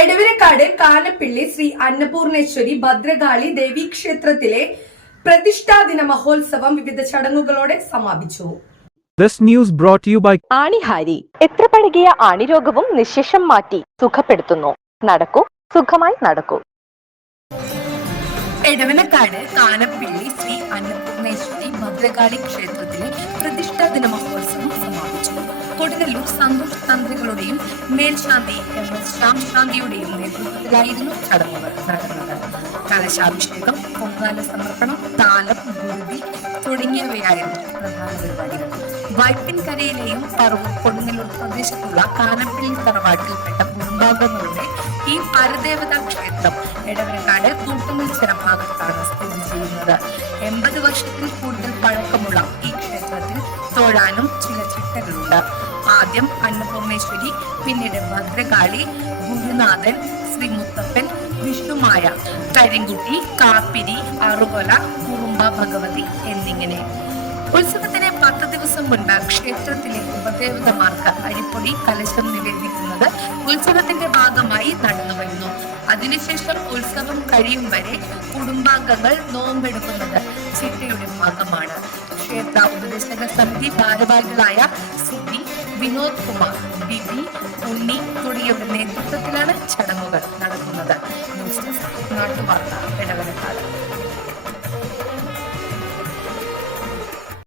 എടവനക്കാട് കാനപ്പിള്ളി ശ്രീ അന്നപൂർണേശ്വരി ഭദ്രകാളി ദേവീക്ഷേത്രത്തിലെ പ്രതിഷ്ഠാദിന മഹോത്സവം വിവിധ ചടങ്ങുകളോടെ സമാപിച്ചു. This news brought to you by ആണിഹാരി. എത്ര പഴകിയ ആണിരോഗവും നിശേഷം മാറ്റി സുഖപ്പെടുത്തുന്നു. നടക്കൂ, സുഖമായി നടക്കൂ. എടവനക്കാട് കാനപ്പിള്ളി ശ്രീ അന്നപൂർണേശ്വരി ഭദ്രകാളി ക്ഷേത്രത്തിലെ പ്രതിഷ്ഠാദിന മഹോത്സവം സമാപിച്ചു. കൊടുങ്ങല്ലൂർ സന്തോഷ് തന്ത്രികളുടെയും മേൽശാന്തി ശ്യാം ശാന്തിയുടെയും നേതൃത്വത്തിലായിരുന്നു ചടങ്ങുകൾ നടന്നത്. കലശാഭിഷേകം, പൊങ്കാല സമർപ്പണം, താലം, ഗുരുതി തുടങ്ങിയവയായിരുന്നു പ്രധാന പരിപാടികൾ. വൈപ്പിൻകരയിലെയും പറവൂർ കൊടുങ്ങല്ലൂർ പ്രദേശത്തുള്ള കാനപ്പിള്ളി തറവാട്ടിൽപ്പെട്ട കുടുംബാംഗങ്ങളുടെ ഈ പരദേവതാ ക്ഷേത്രം എടവനക്കാട് കൂട്ടുമത്സര ഭാഗത്താണ് സ്ഥിതി ചെയ്യുന്നത്. 80 വർഷത്തിൽ കൂടുതൽ പഴക്കമുള്ള ഈ ക്ഷേത്രത്തിൽ തൊഴാനും ചില ചിട്ടകളുണ്ട്. ആദ്യം അന്നപൂർണേശ്വരി, പിന്നീട് ഭദ്രകാളി, ഗുരുനാഥൻ, ശ്രീ മുത്തപ്പൻ, വിഷ്ണുമായ, കരിങ്കുട്ടി, കാപ്പിരി, അറുകൊല, കുറുമ്പ ഭഗവതി എന്നിങ്ങനെ. ഉത്സവത്തിന് 10 ദിവസം മുൻപ് ക്ഷേത്രത്തിലെ ഉപദേവതമാർക്ക് അരിപ്പൊടി കലശം നിവേദിക്കുന്നത് ഉത്സവത്തിന്റെ ഭാഗമായി നടന്നു വരുന്നു. അതിനുശേഷം ഉത്സവം കഴിയും വരെ കുടുംബാംഗങ്ങൾ നോമ്പെടുക്കുന്നത് ചിട്ടയുടെ ഭാഗമാണ്. ക്ഷേത്ര ഉപദേശക സമിതി ഭാരവാഹികളായ സുബി, വിനോദ് കുമാർ, ബിബി, ഉണ്ണി തുടങ്ങിയവരുടെ നേതൃത്വത്തിലാണ് ചടങ്ങുകൾ നടക്കുന്നത്. ന്യൂസ് ഡെസ്ക്, നാട്ടുവാർത്ത, എടവനക്കാട്.